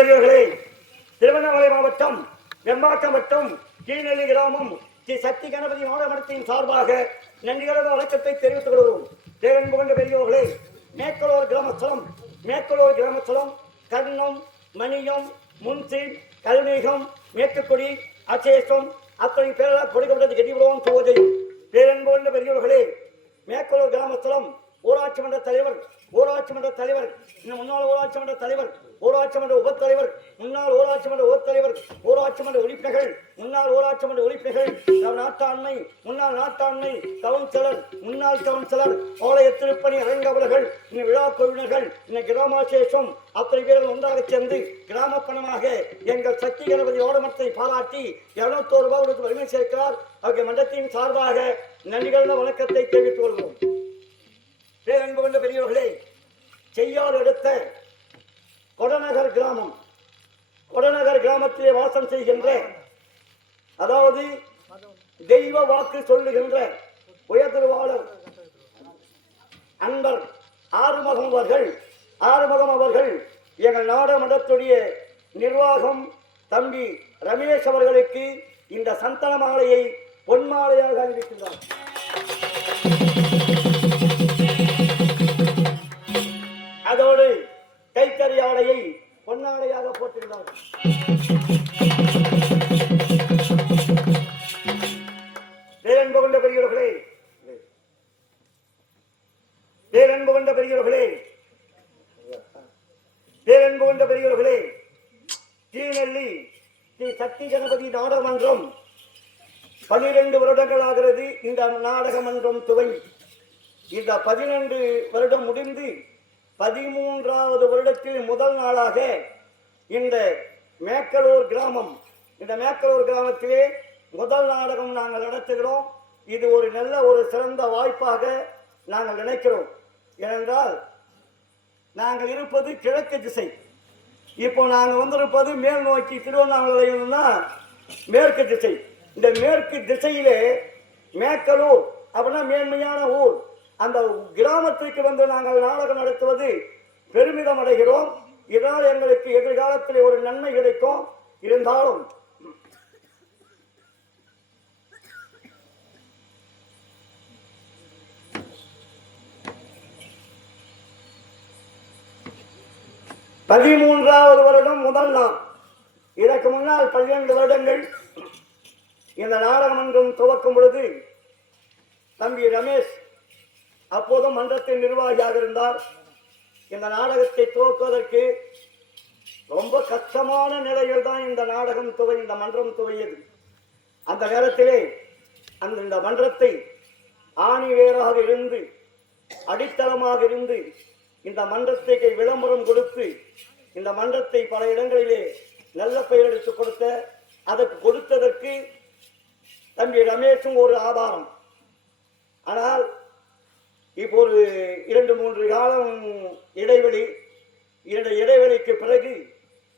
பெரியவர்களே திருவண்ணாமலை மாவட்டம் வெம்பாக்கம் வட்டம் கீழ்நெல்லி கிராமம் ஸ்ரீ சக்தி கணபதி மாவட்டத்தின் சார்பாக நன்றிகளது வழக்கத்தை தெரிவித்துக் கொள்வோம் தேவன் புகழ்ந்த பெரியவர்களே மேற்கலோர் கிராமஸ்தலம் மேற்கலோர் கிராமஸ்தலம் கர்ணம் மணியம் முன்சி கல்மேகம் மேற்குக்கொடி அச்சேஷம் அத்தனை பேரால் கொடுக்கப்பட்டது கொண்டது கெடிவிடுவோம் போவதை பேரன் பெரியவர்களே மேற்கலூர் கிராமஸ்தலம் ஊராட்சி மன்ற தலைவர் ஊராட்சி மன்ற தலைவர் முன்னாள் ஊராட்சி மன்ற தலைவர் ஊராட்சி மன்ற உபத்தலைவர் முன்னாள் ஊராட்சி மன்ற உபத்தலைவர் ஊராட்சி மன்ற உறுப்பினர்கள் முன்னாள் ஊராட்சி மன்ற உறுப்பினர்கள் நம் நாட்டாண்மை முன்னாள் நாட்டாண்மை கவுன்சிலர் முன்னாள் கவுன்சிலர் ஆலய திருப்பணி அரங்கவர்கள் இன்னும் விழா குழுவினர்கள் இந்த கிராமாசேஷம் அத்தனை பேர்கள் ஒன்றாக சேர்ந்து கிராம பணமாக எங்கள் சக்தி கணபதி ஓடமத்தை பாராட்டி இருநூத்தோரு ரூபாய் வலிமை சேர்க்கிறார். அவர்கள் மன்றத்தின் சார்பாக நன்றிகள வணக்கத்தை தெரிவித்துக் கொள்வோம். பேரன்பு கொண்ட பெரியவர்களே செய்யால் எடுத்த கொடநகர் கிராமம் கொடநகர் கிராமத்திலே வாசம் செய்கின்ற அதாவது தெய்வ வாக்கு சொல்லுகின்ற உயர்திருவாளர் அன்பர் ஆறுமுகம் அவர்கள் ஆறுமுகம் அவர்கள் எங்கள் நாடமன்றத்துடைய நிர்வாகம் தம்பி ரமேஷ் அவர்களுக்கு இந்த சந்தன மாலையை பொன்மாலையாக அறிவிக்கின்றார் அதோடு கைத்தறி ஆடையை பொன்னாடையாக போட்டிருந்தார். பேரன்பு பெரியவர்களே பெரியவர்களே பெரியவர்களே ஸ்ரீ சக்தி கணபதி நாடகமன்றம் பனிரெண்டு வருடங்கள் ஆகிறது. இந்த நாடகமன்றம் துவங்கி. இந்த பதினெண்டு வருடம் முடிந்து பதிமூன்றாவது வருடத்தில் முதல் நாளாக இந்த மேக்கலூர் கிராமம் இந்த மேக்கலூர் கிராமத்திலே முதல் நாடகம் நாங்கள் நடத்துகிறோம். இது ஒரு நல்ல ஒரு சிறந்த வாய்ப்பாக நாங்கள் நினைக்கிறோம். ஏனென்றால் நாங்கள் இருப்பது கிழக்கு திசை. இப்போ நாங்கள் வந்திருப்பது மேல் நோக்கி திருவண்ணாமலைன்னா மேற்கு திசை. இந்த மேற்கு திசையிலே மேக்கலூர் அப்படின்னா மேன்மையான ஊர். அந்த கிராமத்திற்கு வந்து நாங்கள் நாடகம் நடத்துவது பெருமிதம் அடைகிறோம். இதனால் எங்களுக்கு எதிர்காலத்தில் ஒரு நன்மை கிடைக்கும். இருந்தாலும் பதிமூன்றாவது வருடம் முதல் நாள். இதற்கு முன்னால் பன்னிரண்டு வருடங்கள் இந்த நாடகம் என்றும் துவக்கும் பொழுது தம்பி ரமேஷ் அப்போதும் மன்றத்தின் நிர்வாகியாக இருந்தார். இந்த நாடகத்தை துவக்குவதற்கு ரொம்ப கஷ்டமான நிலையில் தான் இந்த நாடகம் துவை இந்த மன்றம் துவையது அந்த நேரத்திலே அந்த இந்த மன்றத்தை ஆணி வேராக இருந்து அடித்தளமாக இருந்து இந்த மன்றத்துக்கு விளம்பரம் கொடுத்து இந்த மன்றத்தை பல இடங்களிலே நல்ல பெயர் எடுத்து கொடுத்த அதற்கு கொடுத்ததற்கு தம்பி ரமேஷும் ஒரு ஆதாரம். ஆனால் ஒரு இரண்டு மூன்று காலம் இடைவெளி இரண்டு இடைவெளிக்கு பிறகு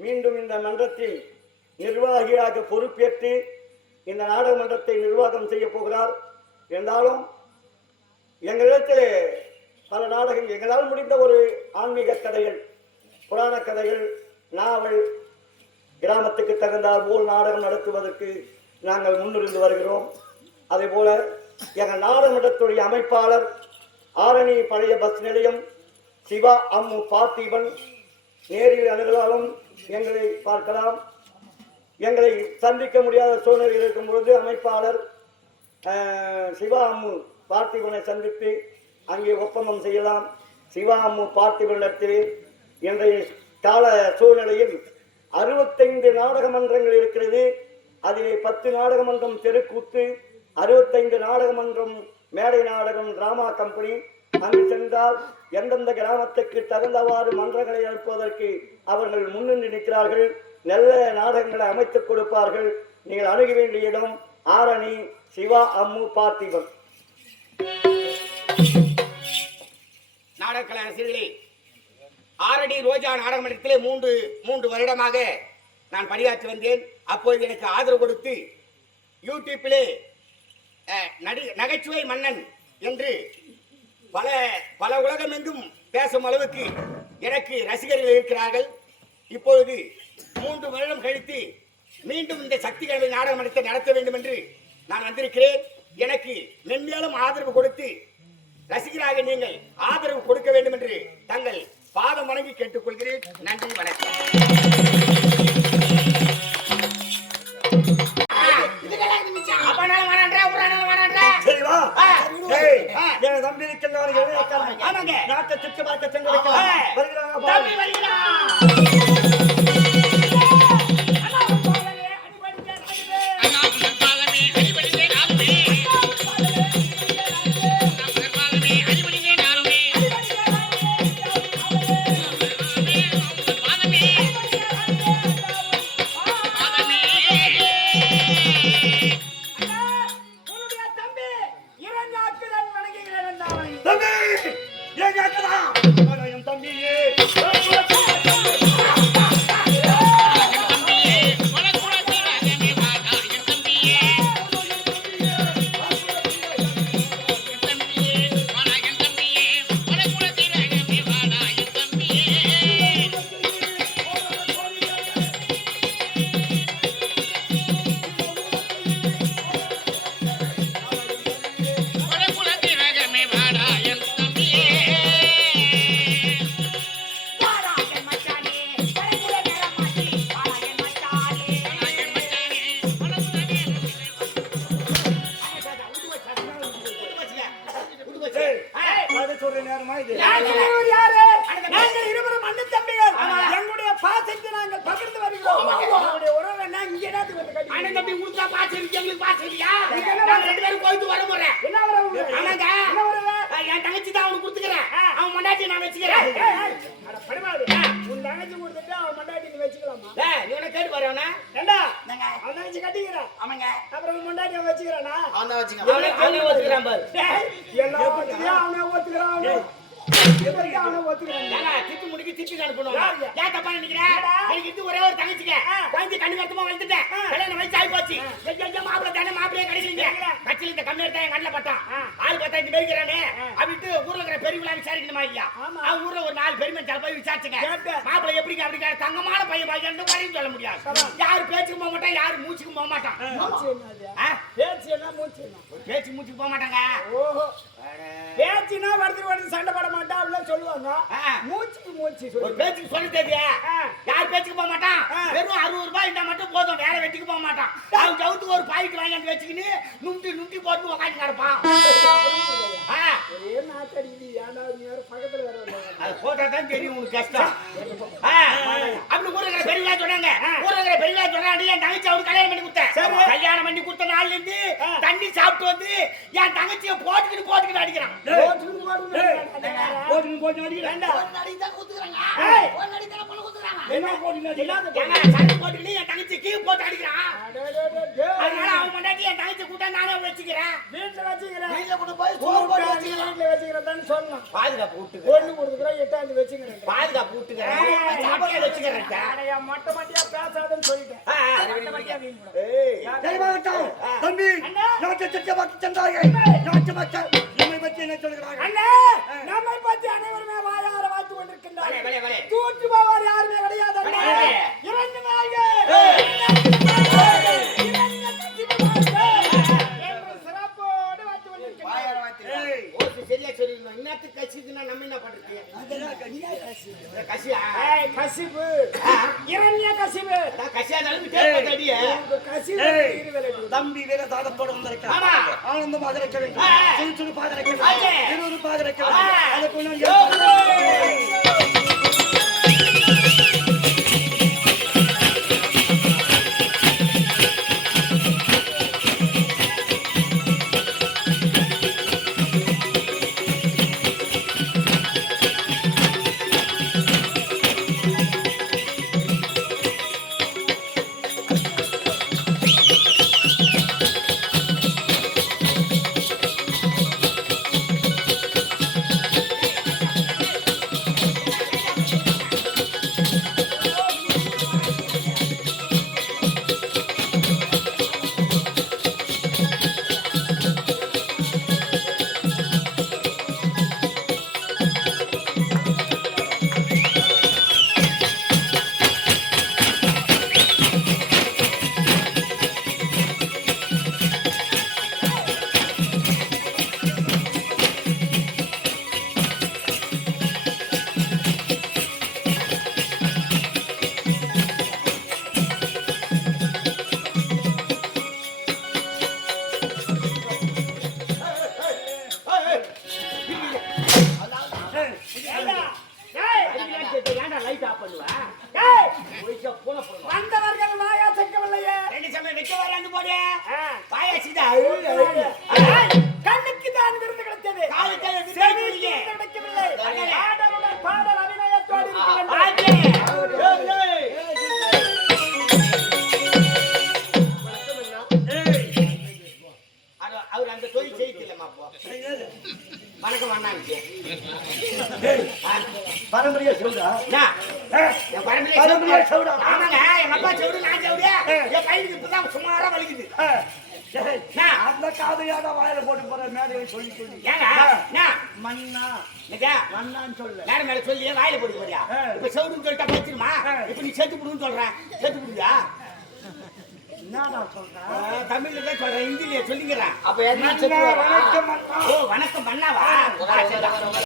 மீண்டும் இந்த மன்றத்தில் நிர்வாகியாக பொறுப்பேற்று இந்த நாடாளுமன்றத்தை நிர்வாகம் செய்ய போகிறார். என்றாலும் எங்களிடத்தில் பல நாடகங்கள் எங்களால் முடிந்த ஒரு ஆன்மீக கதைகள் புராண கதைகள் நாவல் கிராமத்துக்கு தகுந்தால் போல் நாடகம் நடத்துவதற்கு நாங்கள் முன்னிருந்து வருகிறோம். அதே போல எங்கள் நாடகத்துடைய அமைப்பாளர் ஆரணி பழைய பஸ் நிலையம் சிவா அம்மு பார்த்திபன் நேரில் அணுகலாலும் எங்களை பார்க்கலாம். எங்களை சந்திக்க முடியாத சூழ்நிலை இருக்கும் பொழுது அமைப்பாளர் சிவா அம்மு பார்த்திபனை சந்தித்து அங்கே ஒப்பந்தம் செய்யலாம். சிவா அம்மு பார்த்திபனிடத்தில் இன்றைய கால சூழ்நிலையில் அறுபத்தைந்து நாடக மன்றங்கள் இருக்கிறது. அதிலே பத்து நாடக மன்றம் தெருக்கூத்து அறுபத்தைந்து நாடக மன்றம் மேடை நாடகம் டிராமா கம்பெனி அங்கு சென்றால் எந்தெந்த கிராமத்துக்கு தகுந்தவாறு மன்றங்களை அனுப்புவதற்கு அவர்கள் முன்னின்று நிற்கிறார்கள். நல்ல நாடகங்களை அமைத்துக் கொடுப்பார்கள். நீங்கள் அணுக வேண்டிய இடம் ஆரணி சிவா அம்மு பார்த்திபன். நாடகக்கலை ரசிகர்களே ஆரணி ரோஜா நாடகமன்றத்திலே மூன்று மூன்று வருடமாக நான் பணியாற்றி வந்தேன். அப்போது எனக்கு ஆதரவு கொடுத்து யூடியூப்பிலே நடி நகைச்சுவை மன்னன் என்று பல பல உலகம் என்றும் பேசும் அளவுக்கு எனக்கு ரசிகர்கள் இருக்கிறார்கள். இப்பொழுது மூன்று வருடம் கழித்து மீண்டும் இந்த சக்தி கல்வி நாடக மன்றத்தை நடத்த வேண்டும் என்று நான் வந்திருக்கிறேன். எனக்கு மென்மேலும் ஆதரவு கொடுத்து ரசிகராக நீங்கள் ஆதரவு கொடுக்க வேண்டும் என்று தங்கள் பாதம் வணங்கி கேட்டுக்கொள்கிறேன். நன்றி வணக்கம். சுற்றி பார்க்க சென்று இருக்கிறாங்க. நாங்கள் இருவரும் அண்ணன் தம்பிகள். எங்களுடைய பாசத்தை நாங்கள் பகிர்ந்து வருகிறோம். உங்களுடைய உறவு என்ன இங்கே என்னத்துக்கு வந்து கட்டி- அண்ணன் தம்பி உங்களுக்கா பாசம் இருக்கு எங்களுக்கு பாசம் இல்லையா? நாங்க ரெண்டு பேரும் போயிட்டு வர போறேன். என்ன உறவு? உறவு? என் தங்கச்சி தான் அவனுக்கு கொடுத்துக்கிறேன். அவன் மண்டாச்சி நான் வச்சுக்கிறேன். உன் தங்கச்சி கொடுத்துட்டு அவன் மண்டாட்டி நீ வச்சுக்கலாமா? ஏய், நீ உன கேட்டு பாரு அவனை? ஏண்டா? அவன் தங்கச்சி கட்டிக்கிறான். ஆமாங்க. அப்புறம் மண்டாட்டி அவன் வச்சுக்கிறானா? அவனே அவனே பாரு எல்லா வார்த்தையும் அவனே ஒத்துக்கிறான் அவனே இவருக்கு அவனே ஒத்துக்கிறான் ஏங்க, திட்டு முடிக்க திட்டு அனுப்பணும்? ஏன் தப்பா நினைக்கிற ஏடா? எனக்கு இது ஒரே ஒரு தங்கச்சிங்க குழந்தை கண்ணு கட்டுமா வந்துட்டேன் கல்யாணம் வயசு ஆகி போச்சு மாப்பிள்ள தானே மாப்பிள்ளையே கிடைக்கலீங்க கட்சியில் இந்த கம்மி எடுத்தா என் கண்ணில் பட்டான் ஆள் பார்த்தா இந்த மேய்க்கிறானே அப்படின்ட்டு ஊர்ல இருக்கிற பெரியவங்களா விசாரிக்கணுமா இல்லையா ஆமா. அவன் ஊர்ல ஒரு நாலு பெருமை சில போய் விசாரிச்சுங்க. மாப்பிள்ளை எப்படிங்க அப்படிங்க தங்கமான பையன் பையன் குறையும் சொல்ல முடியாது யாரு பேச்சுக்கு போக மாட்டான் யாரு மூச்சுக்கு போக மாட்டான் பேச்சு மூச்சுக்கு போக மாட்டாங்க ஓஹோ பேச்சுனா வருது வருது சண்டை போட மாட்டா அப்படிலாம் சொல்லுவாங்க. மூச்சுக்கு மூச்சு பேச்சுக்கு சொல்லி தெரியா. யார் பேச்சுக்கு போக மாட்டான். வெறும் அறுபது ரூபாய் இருந்தா மட்டும் போதும் வேற வெட்டிக்கு போக மாட்டான் அவன் சவுத்துக்கு ஒரு பாக்கெட் வாங்கி வச்சுக்கின்னு நுண்டி நுண்டி போட்டு உக்காந்து கிடப்பான். ஒரே நாத்தடிக்குது ஏன்டா நீ வேற பக்கத்துல வேற போட்டா தான் தெரியும் உனக்கு கஷ்டம். அப்படி ஊருங்கிற பெரியவா சொன்னாங்க. ஊருங்கிற பெரியவா சொன்னாங்க. என் தங்கச்சி அவனுக்கு கல்யாணம் பண்ணி கொடுத்தேன். கல்யாணம் பண்ணி கொடுத்த நாள்ல இருந்து தண்ணி சாப்பிட்டு வந்து என் தங்கச்சியை போட்டுக்கிட்டு போட்டுக்கிட்டு அடிக்கிறான். போட்டுக்கு போட்டுக்கு ஏய், வேண்டாம். போட்டுன்னு போட்டு அடிக்கிறேன். என்ன போட்டுக்கிட்டு என் தங்கச்சி கீழ் போட்டு அடிக்கிறான் அதனால அவன் முன்னாடி என் தங்கச்சி கூட்ட நானே வச்சுக்கிறேன் வீட்டுல வச்சுக்கிறேன் வீட்டுல கொண்டு போய் சோறு சோறு போட்டு போட்டு வச்சுக்கிறேன். வீட்டுல வச்சுக்கிறேன்னு சொன்னான். பாதுகாப்பு விட்டுக்கிறேன் ஒண்ணு கொடுத்துக்கிறோம் எட்டாந்து வச்சுக்கிறேன். பாதுகாப்பு விட்டுக்கிறேன் சாப்பிட்டே வச்சுக்கிறேன் ஆடையா மொட்டை மட்டியா பேசாதன்னு சொல்லிட்டேன். தம்பி நாட்டை சுற்றி பார்க்க சென்றார்கள். நாட்டு மக்கள் நம்மை பற்றி என்ன சொல்கிறார்கள் அண்ணே நம்மை பற்றி அனைவருமே வாயார வாழ்த்து கொண்டிருக்கின்றார்கள். தூற்று போவார் யாருமே கிடையாது. இரண்டு. ஓட்டு சரியா சொல்லிடணும். இன்னத்துக்கு கசிதுன்னா நம்ம என்ன பண்றது? கசியா? கசிப்பு. இரண்ய கசியா கசிவு. இருவரடி. தம்பி வீர தாகத்தோடு வந்திருக்கிறார் ஆமா. ஆனந்தமாக இருக்க வேண்டும். சுறுசுறுப்பாக இருக்க. வேண்டும் விறுவிறுப்பாக இருக்க. வேண்டும் அதை செவிடு நான் செவிடு என் பையனுக்கு இப்பதான் சுமாரா வலிக்குது. அந்த காதையாட வாயில போட்டு போற மேடையை சொல்லி சொல்லி. ஏங்க அண்ணா, மண்ணா? மண்ணான்னு சொல்ல. மேல மேல சொல்லி வாயில போட்டு போறியா. இப்ப செவிடுன்னு சொல்லிட்டா போச்சிருமா இப்ப நீ செத்து புடுன்னு சொல்றேன் செத்து சொல்ற? ஆ, தமிழ்ல தான் சொல்றேன் ஹிந்தில சொல்லிக்கிறேன். அப்ப என்ன வணக்கம் மண்ணா ஓ வணக்கம் பண்ணாவா